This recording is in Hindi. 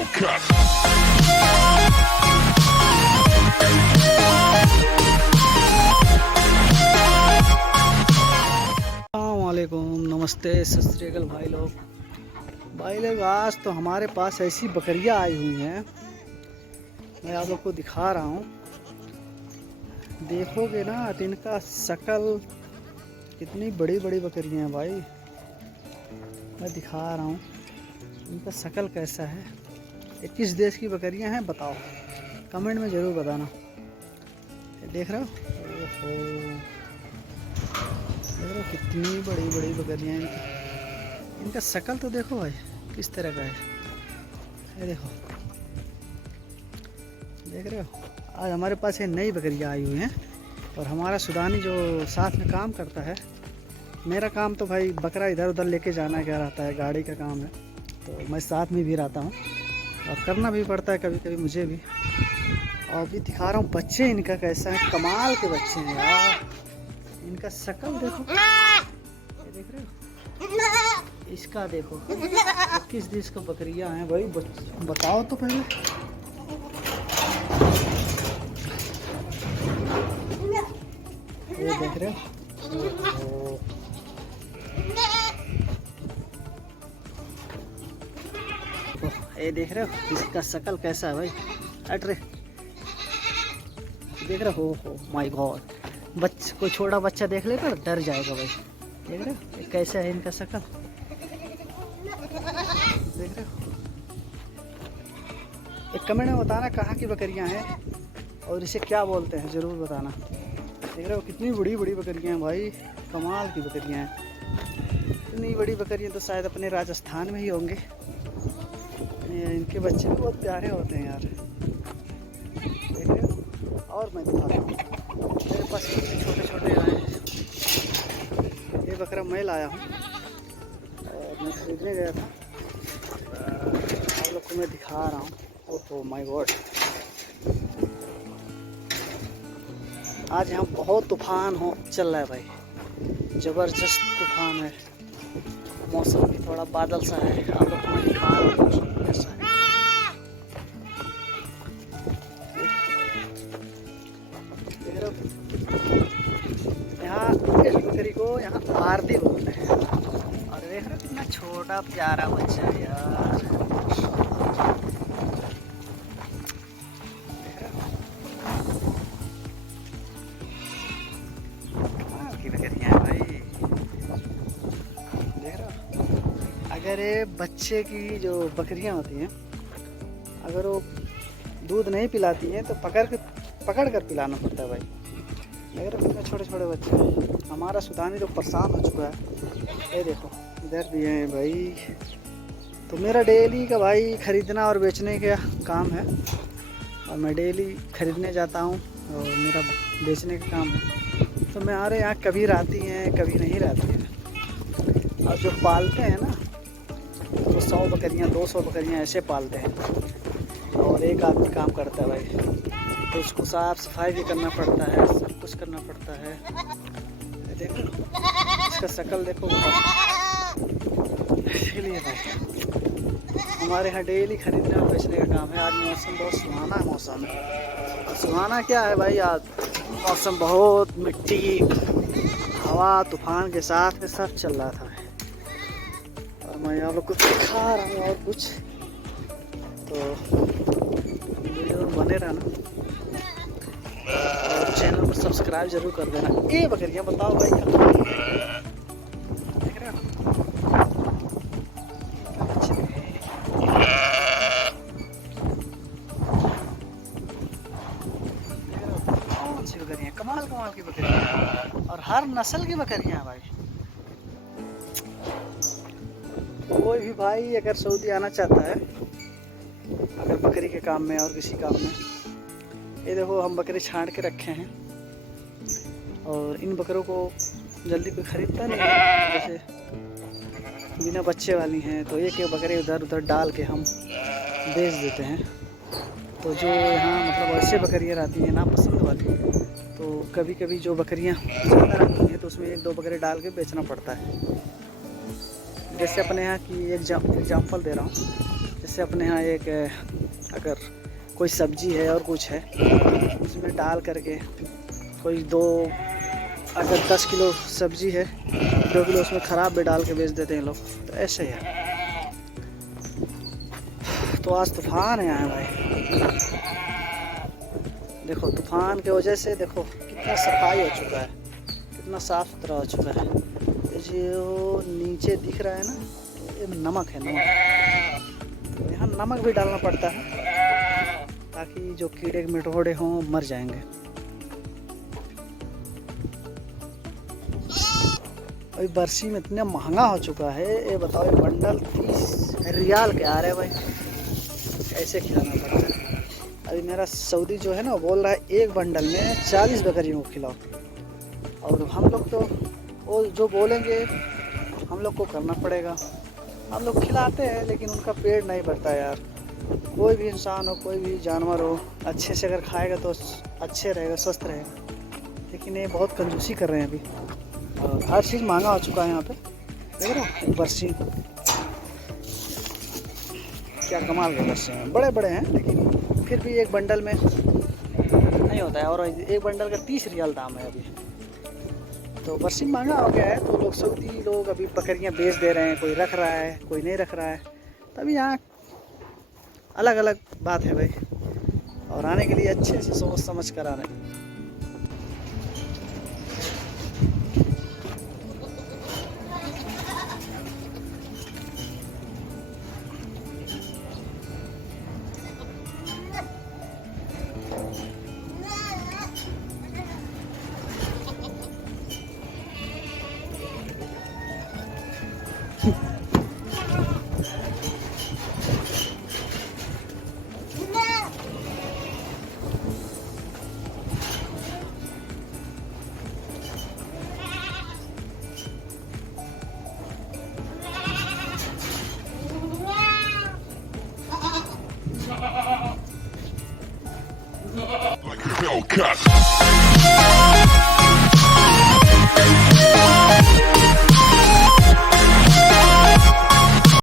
अस्सलामुअलैकुम, नमस्ते, सत श्री अकाल भाई लोग। आज तो हमारे पास ऐसी बकरियां आई हुई हैं, मैं आप लोग को दिखा रहा हूँ। देखोगे ना तो इनका शकल, कितनी बड़ी बड़ी बकरियां हैं भाई। मैं दिखा रहा हूँ इनका शकल कैसा है। ये किस देश की बकरियां हैं बताओ, कमेंट में ज़रूर बताना। देख रहे हो, ओहो, देख रहे हो कितनी बड़ी बड़ी बकरियां हैं। इनका शकल तो देखो भाई किस तरह का है। ये देखो, देख रहे हो। आज हमारे पास ये नई बकरियां आई हुई हैं और हमारा सुदानी जो साथ में काम करता है। मेरा काम तो भाई बकरा इधर उधर लेके जाना क्या रहता है, गाड़ी का काम है, तो मैं साथ में भी रहता हूँ और करना भी पड़ता है कभी कभी मुझे भी। और अभी दिखा रहा हूँ बच्चे इनका कैसा है, कमाल के बच्चे हैं यार। इनका शकल देखो, ये देख रहे हो। इसका देखो, किस देश का बकरियां हैं भाई, बताओ तो पहले। ये देख रहे हो, ये देख रहे हो इसका शकल कैसा है भाई। अरे देख रहे हो माय गॉड, कोई छोटा बच्चा देख लेगा डर जाएगा भाई। देख रहे हो ये कैसा है इनका शकल, देख रहे हो। एक कमेंट में बताना कहाँ की बकरियां हैं और इसे क्या बोलते हैं, ज़रूर बताना। देख रहे हो कितनी बड़ी बड़ी बकरियां हैं भाई, कमाल की बकरियां हैं। इतनी बड़ी बकरियां तो शायद अपने राजस्थान में ही होंगे। इनके बच्चे भी बहुत प्यारे होते हैं यार, देख रहे हो। और मैं दिखा रहा हूँ, मेरे पास कितने छोटे छोटे आए हैं। ये बकरा मैं लाया हूँ और मैं खरीदने गया था, आप लोग को मैं दिखा रहा हूँ। ओहो माय गॉड, आज यहाँ बहुत तूफान चल रहा है भाई, ज़बरदस्त तूफान है। मौसम भी थोड़ा बादल सा है, आप लोग को मैं दिखा रहा हूँ मौसम कैसा है। यहाँ इस बकरी को यहाँ आरती बोलते हैं। और देख रहे हो कितना छोटा प्यारा बच्चा है यार। अगर ये बच्चे की जो बकरियां होती हैं, अगर वो दूध नहीं पिलाती हैं तो पकड़ कर पिलाना पड़ता है भाई। अगर इतने छोटे छोटे बच्चे हैं, हमारा सुदानी तो परेशान हो चुका है। ये देखो इधर भी हैं भाई। तो मेरा डेली का भाई खरीदना और बेचने का काम है और मैं डेली खरीदने जाता हूँ और मेरा बेचने का काम है। तो मैं हमारे यहाँ कभी रहती हैं कभी नहीं रहती हैं। और जो पालते हैं ना, तो 100 बकरियाँ 200 बकरियाँ ऐसे पालते हैं और एक आदमी काम करता है भाई। तो उसको साफ सफाई भी करना पड़ता है, सब कुछ करना पड़ता है। देखो इसका शकल देखो, इसीलिए भाई हमारे यहाँ डेली खरीदने और बेचने का काम है। आज मौसम बहुत सुहाना मौसम है। और सुहाना क्या है भाई, आज मौसम बहुत मिट्टी, हवा, तूफान के साथ में सब चल रहा था। और मैं आप लोग को दिखा रहा हूँ और कुछ, तो वीडियो बने रहना और चैनल को सब्सक्राइब जरूर कर देना। ये बकरियाँ बताओ भाई, देख रहे हो कौन सी बकरियाँ, कमाल कमाल की बकरियाँ और हर नस्ल की बकरियाँ भाई। कोई भी भाई अगर सऊदी आना चाहता है, अगर बकरी के काम में और किसी काम में, ये देखो हम बकरे छांट के रखे हैं और इन बकरों को जल्दी कोई ख़रीदता नहीं है। जैसे बिना बच्चे वाली हैं तो एक एक बकरे उधर उधर डाल के हम बेच देते हैं। तो जो यहाँ मतलब ऐसे बकरियाँ रहती हैं ना पसंद वाली, तो कभी कभी जो बकरियाँ ज़्यादा रखती हैं तो उसमें 1-2 बकरे डाल के बेचना पड़ता है। जैसे अपने यहाँ की एग्जाम्पल दे रहा हूँ, जैसे अपने यहाँ एक अगर कोई सब्जी है और कुछ है उसमें डाल करके कोई दो, अगर 10 किलो सब्जी है 2 किलो उसमें ख़राब भी डाल के बेच देते हैं लोग, तो ऐसे ही है। तो आज तूफान है यहाँ भाई, देखो तूफान की वजह से देखो कितना सफाई हो चुका है, कितना साफ़ सुथरा हो चुका है। जो नीचे दिख रहा है ना, ये नमक है, नमक। यहाँ नमक भी डालना पड़ता है ताकि जो कीड़े मकोड़े हों मर जाएंगे। अभी बरसी में इतना महंगा हो चुका है, ये बताओ, ये बंडल 30 रियाल के आ रहे हैं भाई, ऐसे खिलाना पड़ता है। अभी मेरा सऊदी जो है ना, वो बोल रहा है एक बंडल में 40 बकरियों को खिलाओ, और हम लोग तो वो जो बोलेंगे हम लोग को करना पड़ेगा। हम लोग खिलाते हैं लेकिन उनका पेट नहीं भरता यार। कोई भी इंसान हो, कोई भी जानवर हो, अच्छे से अगर खाएगा तो अच्छे रहेगा, स्वस्थ रहेगा। लेकिन ये बहुत कंजूसी कर रहे हैं अभी, और हर चीज़ महंगा हो चुका है यहाँ पे। देख रहे हो बरसी, क्या कमाल के बरसे हैं, बड़े बड़े हैं, लेकिन फिर भी एक बंडल में नहीं होता है। और एक बंडल का 30 रियाल दाम है अभी, तो बरसी महंगा हो गया है। तो लोग सऊदी लोग अभी बकरियां बेच दे रहे हैं, कोई रख रहा है, कोई नहीं रख रहा है। तभी यहाँ अलग अलग बात है भाई, और आने के लिए अच्छे से सोच समझ कर आने। Like a Hellcat.